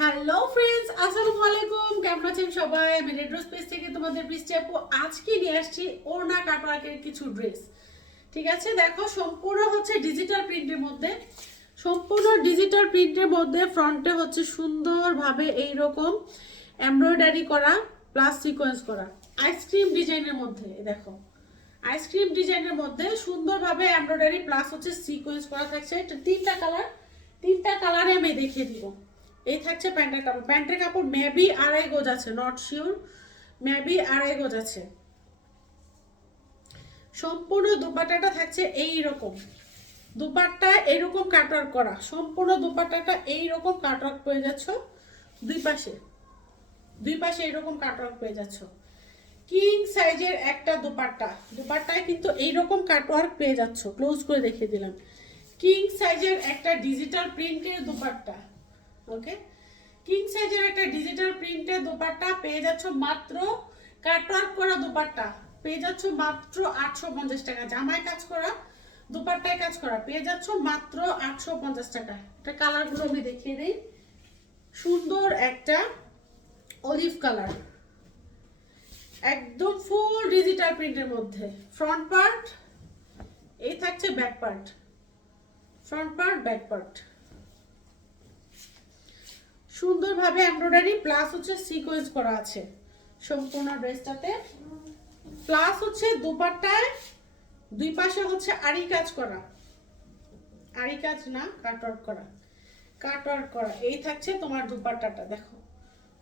Hello friends আসসালামু আলাইকুম কেমন আছেন সবাই? আমি রেড রোজ পেজ থেকে তোমাদের বৃষ্টি আপু আজকে নিয়ে আসছি ওড়না কাটওয়ার্কের কিছু ড্রেস ঠিক আছে? দেখো, সম্পূর্ণ হচ্ছে ডিজিটাল প্রিন্টের মধ্যে। সম্পূর্ণ ডিজিটাল প্রিন্টের মধ্যে ফ্রন্টে হচ্ছে সুন্দরভাবে এইরকম এমব্রয়ডারি করা প্লাস সিকোয়েন্স করা। আইসক্রিম ডিজাইনের মধ্যে দেখো। আইসক্রিম ডিজাইনের মধ্যে সুন্দরভাবে এমব্রয়ডারি প্লাস হচ্ছে সিকোয়েন্স করা থাকছে। তিনটা কালার তিনটা কালারে আমি দেখিয়ে দিব। এই থাকছে প্যান্টের কাপড়। প্যান্টের কাপড় মেবি আড়াই গোজ আছে নট শিওর মেবি আড়াই গোজ আছে। সম্পূর্ণ দুপাট্টাটা থাকছে এই রকম দুপাট্টা এরকম কাটওয়ার্ক করা। সম্পূর্ণ দুপাট্টাটা এই রকম কাটওয়ার্ক পেয়ে যাচ্ছ দুই পাশে। দুই পাশে এরকম কাটওয়ার্ক পেয়ে যাচ্ছ। কিং সাইজের একটা দুপাট্টা। দুপাট্টায় কিন্তু এইরকম কাটওয়ার্ক পেয়ে যাচ্ছ। ক্লোজ করে দেখিয়ে দিলাম। কিং সাইজের একটা ডিজিটাল প্রিন্টের দুপাট্টা। ওকে কিং সাইজের একটা ডিজিটাল প্রিন্টের দোপাট্টা পেয়ে যাচ্ছ মাত্র কাটওয়ার্ক করা দোপাট্টা। পেয়ে যাচ্ছ মাত্র আটশো পঞ্চাশ টাকা। জামায় কাজ করা, দোপাট্টায় কাজ করা, পেয়ে যাচ্ছ মাত্র আটশো পঞ্চাশ টাকা। এটা কালারগুলো আমি দেখিয়ে দিই। সুন্দর একটা অলিভ কালার একদম ফুল ডিজিটাল প্রিন্টের মধ্যে। ফ্রন্ট পার্ট এই থাকছে back part front part back part সুন্দরভাবে এমব্রয়ডারি, প্লাস হচ্ছে সিকোয়েন্স করা আছে। সম্পূর্ণ ড্রেসটাতে। প্লাস হচ্ছে দুপাট্টায়, দুই পাশে হচ্ছে আড়ি কাজ করা। আড়ি কাজ না, কাটওয়ার্ক করা। কাটওয়ার্ক করা। এই থাকছে তোমার দুপাট্টাটা, দেখো।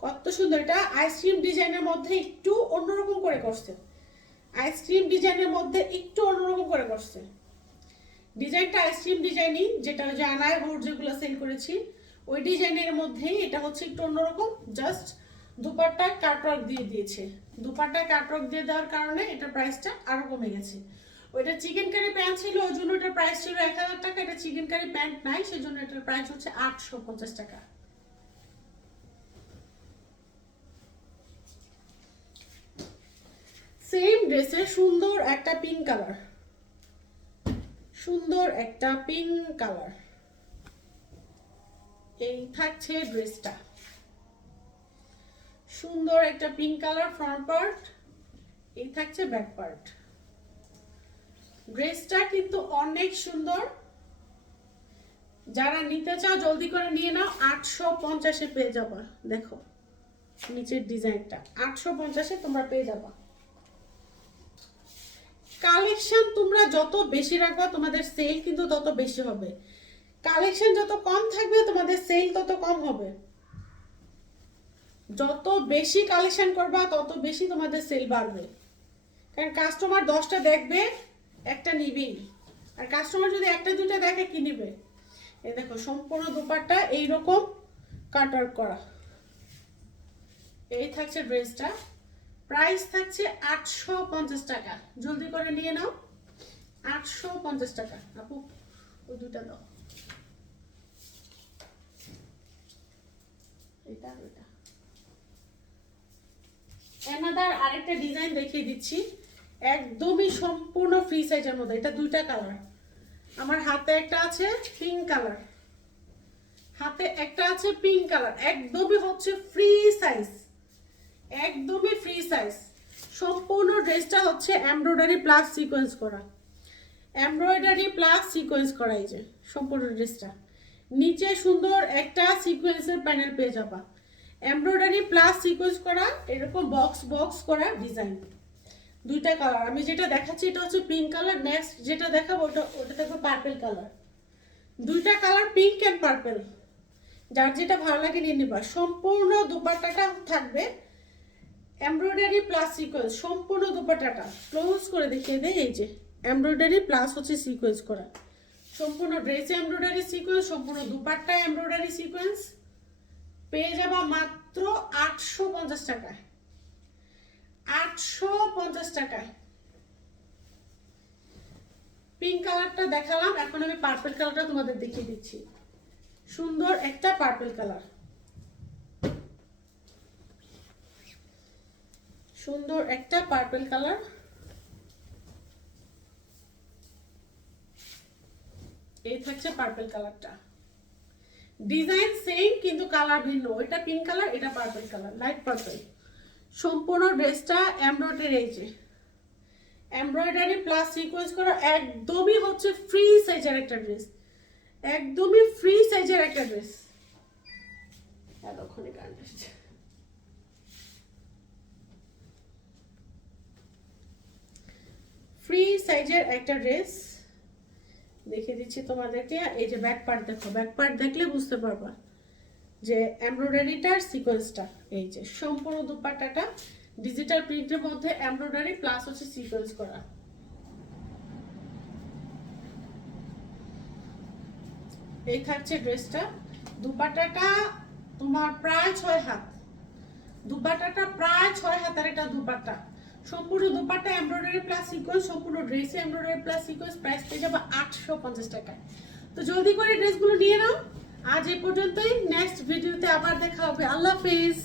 কত সুন্দর। এটা আইসক্রিম ডিজাইনের মধ্যে একটু অন্যরকম করে করছে। আইসক্রিম ডিজাইনের মধ্যে একটু অন্যরকম করে করছে। ডিজাইনটা আইসক্রিম ডিজাইনই যেটা ওই যে আনায় বোর্ড যেগুলো সেল করেছি ওই ডিজাইনের মধ্যেই এটা হচ্ছে একটু অন্যরকম জাস্ট দুপাট্টা কাটওয়ার্ক দিয়ে দিয়েছে। দুপাট্টা কাটওয়ার্ক দিয়ে দেওয়ার কারণে এটা প্রাইসটা আরও কমে গেছে। ওইটা চিকেন কারি প্যান্ট ছিল, ওই জন্য এটার প্রাইস ছিল এক হাজার টাকা, এটা চিকেন কারি প্যান্ট নাই সেই জন্য এটার প্রাইস হচ্ছে আটশো পঞ্চাশ টাকা। সেম ড্রেসে সুন্দর একটা পিঙ্ক কালার সুন্দর একটা পিঙ্ক কালার এই থাকছে ড্রেসটা। সুন্দর একটা পিঙ্ক কালার ফ্রন্ট পার্ট এই থাকছে ব্যাক পার্ট ড্রেসটা কিন্তু অনেক সুন্দর। যারা নিতে চাও, জলদি করে নিয়ে নাও। আটশো পঞ্চাশে পেয়ে যাবা। দেখো, নিচের ডিজাইনটা। আটশো পঞ্চাশে তোমরা পেয়ে যাবা। কালেকশন তোমরা যত বেশি রাখবা, তোমাদের সেল কিন্তু তত বেশি হবে। কালেকশন যত কম থাকবে, তোমাদের সেল তত কম হবে। যত বেশি কালেকশন করবা, তত বেশি তোমাদের সেল বাড়বে। কারণ কাস্টমার দশটা দেখবে, একটা নিবেই। আর কাস্টমার যদি একটা, দুটো দেখে, কি নিবে? এ দেখো, সম্পূর্ণ দুপাট্টা এইরকম কাটার করা। এই থাকছে ড্রেসটা। প্রাইস থাকছে আটশো পঞ্চাশ টাকা। জলদি করে নিয়ে নাও। আটশো পঞ্চাশ টাকা। আপু ওই দুটা দাও। এটা এনাদার আরেকটা ডিজাইন দেখিয়ে দিচ্ছি। একদমই সম্পূর্ণ ফ্রি সাইজের মধ্যে। এটা দুইটা কালার আমার হাতে একটা আছে পিঙ্ক কালার হাতে একটা আছে পিঙ্ক কালার একদমই হচ্ছে ফ্রি সাইজ একদমই ফ্রি সাইজ সম্পূর্ণ ড্রেসটা হচ্ছে এমব্রয়ডারি প্লাস সিকোয়েন্স করা। এমব্রয়ডারি প্লাস সিকোয়েন্স করা এই যে, সম্পূর্ণ ড্রেসটা নিচে সুন্দর একটা সিকোয়েন্সের প্যানেল পেয়ে যাবা। এমব্রয়ডারি প্লাস সিকোয়েন্স করা, এরকম বক্স বক্স করা ডিজাইন দুইটা কালার আমি যেটা দেখাচ্ছি, এটা হচ্ছে পিঙ্ক কালার নেক্সট যেটা দেখাবো, ওটা ওটা থাকবে পার্পেল কালার দুইটা কালার পিঙ্ক অ্যান্ড পার্পেল যার যেটা ভালো লাগে নিয়ে নিবা। সম্পূর্ণ দুপাট্টাটা থাকবে এমব্রয়ডারি প্লাস সিকোয়েন্স সম্পূর্ণ দুপাট্টাটা। ক্লোজ করে দেখিয়ে দেয় এই যে এমব্রয়ডারি প্লাস হচ্ছে সিকোয়েন্স করা। সম্পূর্ণ ড্রেসে এমব্রয়ডারি সিকোয়েন্স সম্পূর্ণ দুপাট্টা এমব্রয়ডারি সিকোয়েন্স পেয়ে যাবা মাত্র আটশো পঞ্চাশ টাকায়। আটশো পঞ্চাশ টাকায়। পিঙ্ক কালারটা দেখালাম, এখন আমি পার্পল কালারটা তোমাদের দেখিয়ে দিচ্ছি। সুন্দর একটা পার্পল কালার সুন্দর একটা পার্পল কালার এই থাকছে পার্পল কালারটা ডিজাইন সেম কিন্তু কালার ভিন্ন। এটা পিঙ্ক কালার এটা পার্পল কালার লাইট পার্পল সম্পূর্ণ ড্রেসটা এমব্রয়ডারি এই যে। এমব্রয়ডারি প্লাস সিকোয়েন্স করা একদমই হচ্ছে ফ্রি সাইজের একটা ড্রেস একদমই ফ্রি সাইজের একটা ড্রেস এতক্ষণে আসছে। ফ্রি সাইজের একটা ড্রেস দেখিয়ে দিচ্ছি তোমাদেরকে। এই যে ব্যাক পার্ট দেখো ব্যাক পার্ট দেখলে বুঝতে পারবা যে এমব্রয়ডারিটার সিকোয়েন্সটা এই যে সম্পূর্ণ দুপাট্টাটা ডিজিটাল প্রিন্টের মধ্যে এমব্রয়ডারি প্লাস হচ্ছে সিকোয়েন্স করা। এই থাকছে ড্রেসটা দুপাট্টাটা তোমার প্রায় ছয় হাত। দুপাট্টাটা প্রায় ছয় হাতের একটা দুপাট্টা। সম্পূর্ণ দুপাট্টা এমব্রয়ডারি প্লাস সিকোয়েন্স সম্পূর্ণ ড্রেসে এমব্রয়ডারি প্লাস সিকোয়েন্স প্রাইস পেয়ে যাব আটশো পঞ্চাশ টাকায়। তো জলদি করে ড্রেসগুলো নিয়ে নাও। আজ এই পর্যন্তই। নেক্সট ভিডিওতে আবার দেখা হবে। আল্লাহ হাফিজ।